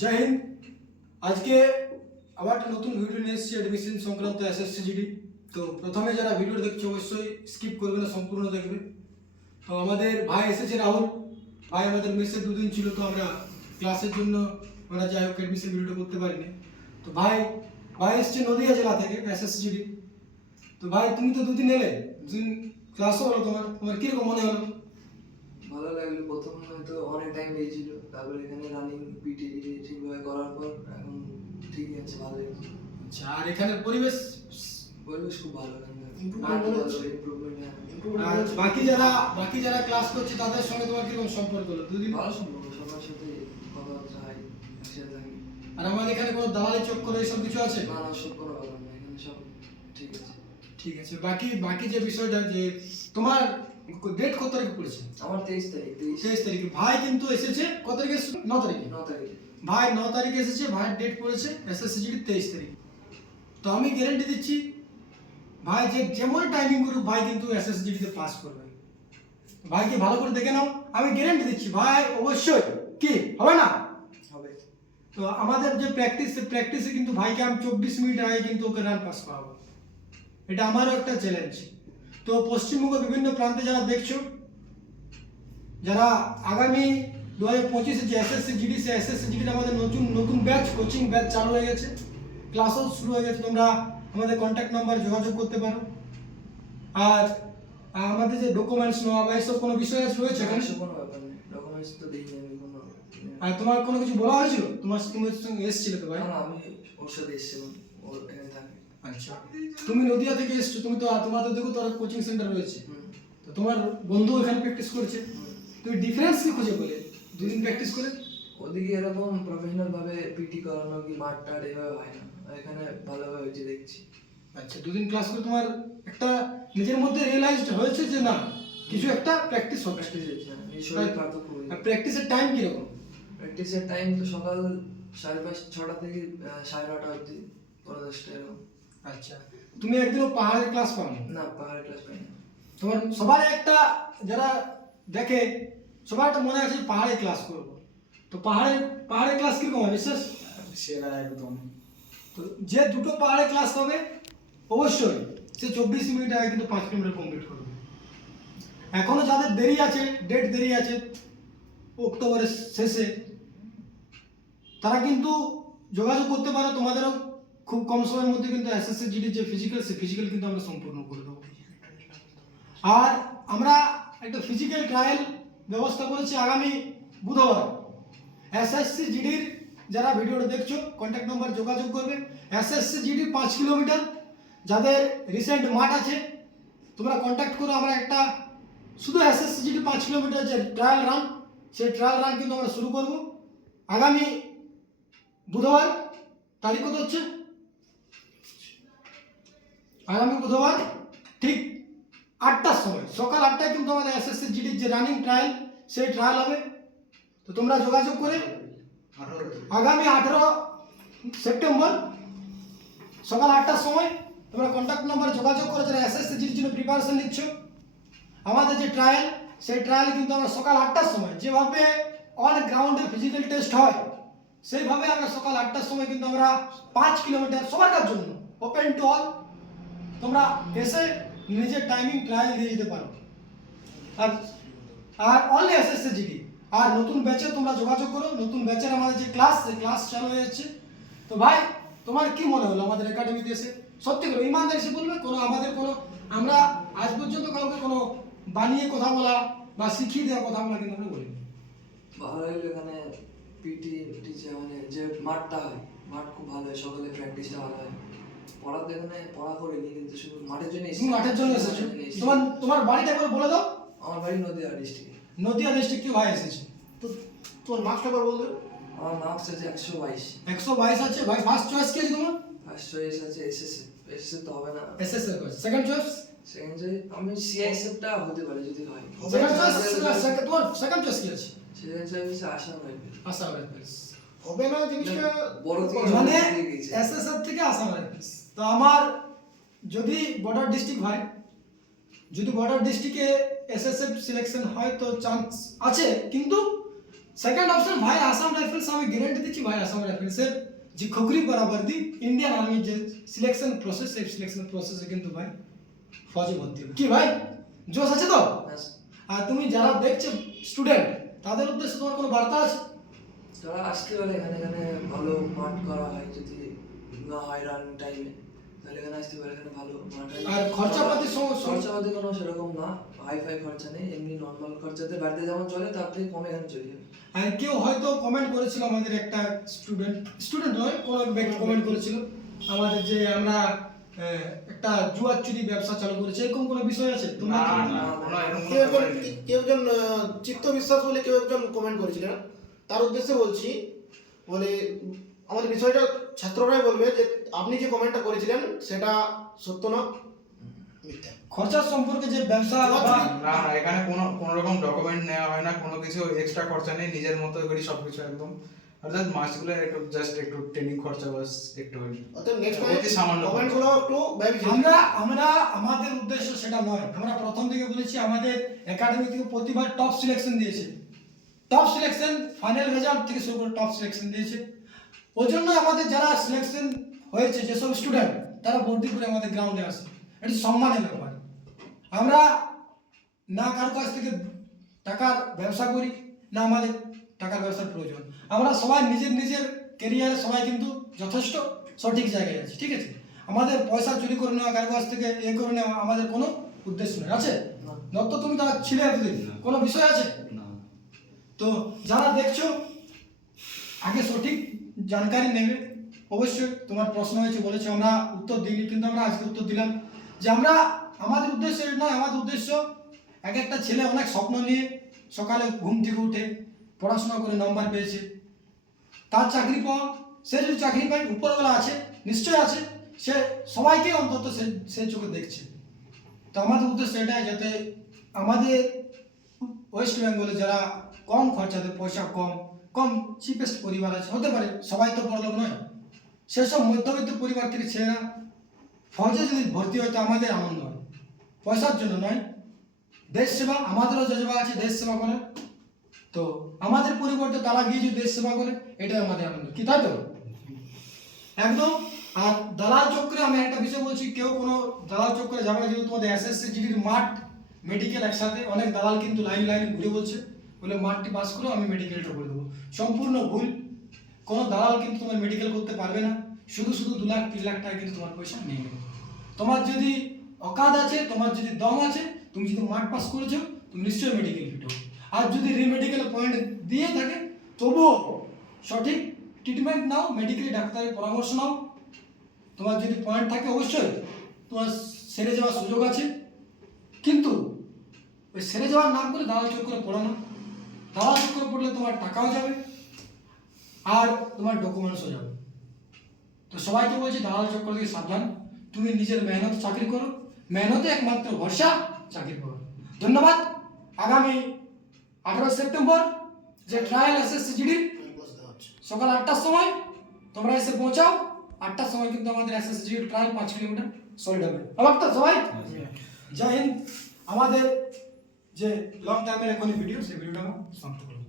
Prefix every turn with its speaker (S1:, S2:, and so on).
S1: জয় হিন্দ। আজকে আবার একটা নতুন ভিডিও নিয়ে এসেছি অ্যাডমিশন সংক্রান্ত এসএসসি জিডি তো প্রথমে যারা ভিডিও দেখছে, অবশ্যই স্কিপ করবে না, সম্পূর্ণ দেখবে। তো আমাদের ভাই এসেছে রাহুল। ভাই, আমাদের মেসে দুদিন ছিল, তো আমরা ক্লাসের জন্য আমরা যাই হোক অ্যাডমিশন ভিডিওটা করতে পারিনি। তো ভাই ভাই এসছে নদিয়া জেলা থেকে এসএসসি জিডি তো ভাই, তুমি তো দুদিন এলে, দুদিন ক্লাসও হলো তোমার। তোমার কীরকম মনে হলো?
S2: ভালো লাগল। প্রথম হয়তো অনেক টাইম লেগেছিল। তারপর এখানে রানিং পিটি ঠিকভাবে করার পর এখন ঠিকই আছে ভালো লেগেছে
S1: আচ্ছা আর এখানের পরিবেশ?
S2: পরিবেশ খুব ভালো
S1: আর বাকি যারা বাকি যারা ক্লাস করছে তাদের সঙ্গে তোমার কীরকম সম্পর্ক হলো? দুদিন
S2: ভালো সম্পর্ক সবার সাথে কথাবার্তা হয় একসাথে থাকি।
S1: আর আমাদের এখানে কোনো দালালি চক্কর এইসব কিছু আছে?
S2: না না সব কোনো ব্যাপার না এখানে সব ঠিক আছে।
S1: ঠিক আছে। বাকি বাকি যে বিষয়টা যে তোমার ডেট কত তারিখে পড়েছে
S2: আমার তেইশ তারিখ তেইশ।
S1: তারিখে। ভাই কিন্তু এসেছে কত তারিখে? ন তারিখে।
S2: ন তারিখে।
S1: ভাই ন তারিখে এসেছে ভাইয়ের ডেট পড়েছে এসএসসি তেইশ তারিখ। তো আমি গ্যারেন্টি দিচ্ছি ভাই যে যেমন টাইমিং করুক ভাই কিন্তু এসএসসি তে পাস করবে। ভাইকে ভালো করে দেখে নাও। আমি গ্যারেন্টি দিচ্ছি ভাই অবশ্যই কি? হবে না?
S2: হবে।
S1: তো আমাদের যে প্র্যাকটিস প্র্যাকটিসে কিন্তু ভাইকে আমি চব্বিশ মিনিট আগে কিন্তু ওকে রান পাস করাবো। এটা আমারও একটা চ্যালেঞ্জ তো পশ্চিমবঙ্গ বিভিন্ন প্রান্তে যারা দেখছ যারা আগামী দু হাজার পঁচিশে যে এসএসসি জিডি সে এস এসএসসি জিডির আমাদের নতুন নতুন ব্যাচ কোচিং ব্যাচ চালু হয়ে গেছে। ক্লাসও শুরু হয়ে গেছে তোমরা আমাদের কন্ট্যাক্ট নাম্বার যোগাযোগ করতে পারো। আর আমাদের যে ডকুমেন্টস নেওয়া বা এসব কোনো বিষয় আছে রয়েছে এখানে?
S2: কোনো ব্যাপার নেই ডকুমেন্টস তো আমি কোনো।
S1: আর তোমার কোনো কিছু বলা হয়েছিল? তোমার সঙ্গে এসেছিল তো ভাই?
S2: আমি ওর সাথে এসেছিলাম ও এখানে থাকে।
S1: আচ্ছা। তুমি নদিয়া থেকে এসছো তুমি তো তোমাদের দেখো তো কোচিং সেন্টার রয়েছে। তো তোমার বন্ধু এখানে প্র্যাকটিস করছে। তুমি ডিফারেন্স কি খুঁজে বলে? দুদিন প্র্যাকটিস করে?
S2: ওদিকে এরকম প্রফেশনাল ভাবে পিটি করানো কি মাঠ টাট এভাবে হয় না। এখানে ভালোভাবে হয়েছে দেখছি।
S1: আচ্ছা দুদিন ক্লাস করে তোমার একটা নিজের মধ্যে রিয়েলাইজড হয়েছে যে না কিছু একটা প্র্যাকটিস হবে। প্র্যাকটিসের টাইম কীরকম?
S2: প্র্যাকটিসের টাইম তো সকাল সাড়ে পাঁচ ছটা থেকে সাড়ে নটা অবধি পনেরো দশটা এরকম।
S1: আচ্ছা তুমি একদিনও পাহাড়ের ক্লাস পাও না
S2: না পাহাড়ে ক্লাস পাই না
S1: তোমার সবার একটা যারা দেখে সবার একটা মনে আছে পাহাড়ে ক্লাস করব। তো পাহাড়ে পাহাড়ে ক্লাস কীরকম হবে শেষ
S3: সেরা একদম।
S1: তো যে দুটো পাহাড়ে ক্লাস হবে অবশ্যই সে চব্বিশ মিনিট আগে কিন্তু পাঁচ কিলোমিটার কমপ্লিট করবে। এখনও যাদের দেরি আছে ডেট দেরি আছে অক্টোবরের শেষে তারা কিন্তু যোগাযোগ করতে পারো তোমাদেরও খুব কম সময়ের মধ্যে কিন্তু এসএসসি জিডির যে ফিজিক্যাল সে ফিজিক্যাল কিন্তু আমরা সম্পূর্ণ করে দেবো। আর আমরা একটা ফিজিক্যাল ট্রায়াল ব্যবস্থা করেছি আগামী বুধবার। এসএসসি জিডির যারা ভিডিওটা দেখছ কন্ট্যাক্ট নাম্বার যোগাযোগ করবে। এসএসসি জিডি পাঁচ কিলোমিটার, যাদের রিসেন্ট মাঠ আছে, তোমরা কন্ট্যাক্ট করো, আমরা একটা শুধু এসএসসি জিডি পাঁচ কিলোমিটার যে ট্রায়াল রান সেই ট্রায়াল রান কিন্তু আমরা শুরু করব। আগামী বুধবার, তারিখ কত হচ্ছে? আগামী বুধবার ঠিক আটটার সময়, সকাল আটটায় কিন্তু আমাদের এসএসসি জিডির যে রানিং ট্রায়াল সেই ট্রায়াল হবে। তো তোমরা যোগাযোগ করে আগামী আঠেরো সেপ্টেম্বর সকাল আটটার সময় তোমরা কন্ট্যাক্ট নাম্বারে যোগাযোগ করে যারা এসএসসি জিডির জন্য প্রিপারেশন নিচ্ছ, আমাদের যে ট্রায়াল সেই ট্রায়াল কিন্তু আমরা সকাল আটটার সময় যেভাবে অন গ্রাউন্ডে ফিজিক্যাল টেস্ট হয়, সেইভাবে আমরা সকাল আটটার সময় কিন্তু আমরা পাঁচ কিলোমিটার সবার জন্য ওপেন টু অল তোমরা এসে নিজের টাইমিং ট্রায়াল দিয়ে যেতে পারো। আর আর অনলি এসএসসি জিডি আর নতুন ব্যাচে তোমরা যোগাযোগ করো। নতুন ব্যাচের আমাদের যে ক্লাস সেই ক্লাস চালু হয়ে যাচ্ছে। তো ভাই, তোমার কি মনে হলো আমাদের একাডেমিতে এসে? সত্যি করে, ইমানদার এসে বলবে, কোনো আমাদের কোনো, আমরা আজ পর্যন্ত কাউকে কোনো বানিয়ে কথা বলা বা শিখিয়ে দেওয়া কথা বলা কিন্তু আমরা বলিনি।
S2: ভালো লাগল এখানে পিটি টিচার মানে যে মাঠটা হয়, মাঠ খুব ভালো হয় সকালে প্র্যাকটিসটা ভালো হয়। পড়াতে এখানে পড়া করিনি কিন্তু শুধু মাঠের জন্য
S1: তুমি মাঠের জন্য এসেছ। তোমার তোমার বাড়িটা একবার বলে দাও।
S2: আমার বাড়ি নদীয়া ডিস্ট্রিক্টে
S1: নদিয়া ডিস্ট্রিক্ট ভাই এসেছে।
S3: তো তোর মার্কসটা একবার বলতে
S2: আমার মার্কস আছে একশো বাইশ।
S1: একশো বাইশ আছে? ভাই ফার্স্ট চয়েস কি আছে তোমার?
S2: ফার্স্ট চয়েস আছে এসএসএ এসএসএ তো হবে না।
S1: S S second choice
S2: second choice আমি সিআইএসএফটা হতে পারে যদি হয়।
S1: সেকেন্ড চয়েস তোমার সেকেন্ড চয়েস কি আছে?
S2: Second choice Assam rifle
S1: Assam rifles
S3: হবে না জিনিসটা
S2: বড়
S1: মানে। এসএসএফ থেকে আসাম রাইফেলস তো আমার যদি বর্ডার ডিস্ট্রিক্ট হয় যদি বর্ডার ডিস্ট্রিক্টে এসএসএফ সিলেকশন হয় তো চান্স আছে কিন্তু সেকেন্ড অপশন ভাই আসাম রাইফেলস আমি গ্যারান্টি দিচ্ছি ভাই আসাম রাইফেলসের যে খুকরি বরাবর দি ইন্ডিয়ান আর্মি যে সিলেকশন প্রসেস সেই সিলেকশন প্রসেসে কিন্তু ভাই ফৌজে ভর্তি হবে। কি ভাই? জোশ আছে তো? আর তুমি যারা দেখছ স্টুডেন্ট তাদের উদ্দেশ্যে তোমার কোনো বার্তা আছে?
S2: যারা আসতে পারে এখানে এখানে ভালো মাঠ করা হয় যদি না হয় রানিং টাইমে তাহলে এখানে আসতে পারে এখানে ভালো
S1: আর খরচাপাতি সম- সম-
S2: খরচাপাতি কোনো সেরকম না হাই ফাই খরচা নেই এমনি নর্মাল খরচাতে বাড়িতে যেমন চলে তার থেকে কমে এখানে চলে যাবে।
S1: আর কেউ হয়তো কমেন্ট করেছিল আমাদের একটা স্টুডেন্ট স্টুডেন্ট নয় কোনো ব্যক্তি কমেন্ট করেছিল আমাদের যে আমরা আহ, একটা জুয়ার চুরি ব্যবসা চালু করেছি এরকম কোনো বিষয় আছে? তোমরা
S3: কেউ একজন চিত্ত বিশ্বাস বলে কেউ একজন কমেন্ট করেছিলেন তার উদ্দেশ্যে বলছি বলে আমাদের বিষয়টা ছাত্ররাই বলবে যে আপনি যে কমেন্টটা করেছিলেন সেটা সত্য না? মিথ্যা।
S1: খরচার সম্পর্কে যে ব্যবসা
S4: না না এখানে কোনো কোনো রকম ডকুমেন্ট নেওয়া হয় না কোনো কিছু এক্সট্রা খরচা নেই নিজের মতো করি সব কিছু একদম। অর্থাৎ মাসগুলো একটু জাস্ট একটু ট্রেনিং খরচা বাস একটু হয়ে
S3: অর্থাৎ নেক্সট
S4: অতি সামান্য
S3: কমেন্টগুলো একটু
S1: আমরা আমরা আমাদের উদ্দেশ্য সেটা নয়। আমরা প্রথম থেকে বলেছি আমাদের একাডেমি থেকে প্রতিবার টপ সিলেকশন দিয়েছে। টপ সিলেকশন ফাইনাল রেজাল্ট থেকে শুরু করে টপ সিলেকশন দিয়েছে। ওই জন্য আমাদের যারা সিলেকশন হয়েছে যেসব স্টুডেন্ট তারা ভর্তি করে আমাদের গ্রাউন্ডে আসে। এটি সম্মানের ব্যাপার। আমরা না কারও কাছ থেকে টাকার ব্যবসা করি না আমাদের টাকার ব্যবসার প্রয়োজন। আমরা সবাই নিজের নিজের কেরিয়ারে সবাই কিন্তু যথেষ্ট সঠিক জায়গায় আছি ঠিক আছে? আমাদের পয়সা চুরি করে নেওয়া কারও কাছ থেকে এ করে নেওয়া আমাদের কোনো উদ্দেশ্য নেই আছে। নত তুমি তারা ছিলে এতদিন কোনো বিষয় আছে? তো যারা দেখছ আগে সঠিক জানকারি নেবে অবশ্যই তোমার প্রশ্ন হয়েছে বলেছে আমরা উত্তর দিইনি কিন্তু আমরা আজকে উত্তর দিলাম যে আমরা, আমাদের উদ্দেশ্য নয়, আমাদের উদ্দেশ্য এক একটা ছেলে অনেক স্বপ্ন নিয়ে সকালে ঘুম থেকে উঠে পড়াশোনা করে নাম্বার পেয়েছে। তার চাকরি পাওয়া, সে যদি চাকরি পায় উপরবেলা আছে নিশ্চয় আছে, সে সবাইকে অন্তত সে সে চোখে দেখছে। তো আমাদের উদ্দেশ্য এটাই যাতে আমাদের ওয়েস্ট বেঙ্গলে যারা কম খরচাতে পয়সা কম কম চিপেস্ট পরিবার আছে। হতে পারে, সবাই তো বড়লোক নয়। সেসব মধ্যবিত্ত পরিবার থেকে ছেলেরা ফৌজে যদি ভর্তি হয়, তো আমাদের আনন্দ হয়। পয়সার জন্য নয়। দেশ সেবা, আমাদেরও জজবা আছে, দেশ সেবা করে। তো আমাদের পরিবর্তে তারা গিয়ে যদি দেশ সেবা করে, এটাই আমাদের আনন্দ। কি তাই তো? একদম। আর দালাল চক্রে আমি একটা বিষয় বলছি, কেউ কোনো দালাল চক্রে যাবে যেহেতু তোমাদের এসএসসি জিডির মাঠ মেডিকেল একসাথে, অনেক দালাল কিন্তু লাইন লাইন ঘুরে বলছে। বলে মাঠটি পাস করো, আমি মেডিকেলটা করে দেবো। সম্পূর্ণ ভুল। কোনো দালাল কিন্তু তোমার মেডিকেল করতে পারবে না। শুধু শুধু দু লাখ, তিন লাখ টাকা কিন্তু তোমার পয়সা নিয়ে নেবে তোমার যদি অকাদ আছে, তোমার যদি দম আছে, তুমি যদি মাঠ পাস করেছ, তুমি নিশ্চয়ই মেডিকেল ফিট আর যদি রিমেডিকেল পয়েন্ট দিয়ে থাকে, তবুও সঠিক ট্রিটমেন্ট নাও মেডিকেল ডাক্তারের পরামর্শ নাও। তোমার যদি পয়েন্ট থাকে, অবশ্যই তোমার সেরে যাওয়ার সুযোগ আছে। কিন্তু ওই সেরে যাওয়ার নাম করে দালাল চোখ করে পড়ানো। চোখ করে পড়লে তোমার টাকাও যাবে আর তোমার ডকুমেন্টসও যাবে। তো সবাইকে বলছি দালাল চক্র থেকে সাবধান। তুমি নিজের মেহনত চাকরি করো। মেহনতে একমাত্র ভরসা চাকরি করো ধন্যবাদ। আগামী আঠারো সেপ্টেম্বর যে ট্রায়াল এসএসসি জিডি সকাল আটটার সময় তোমরা এসে পৌঁছাও। আটটার সময় কিন্তু আমাদের এসএসসি জিডি ট্রায়াল পাঁচ কিলোমিটার সলিড হবে। আবার তো সবাই। জয় হিন্দ। আমাদের যে লং টাইমের এখনই ভিডিও সেই ভিডিওটা আমরা সমাপ্ত করব।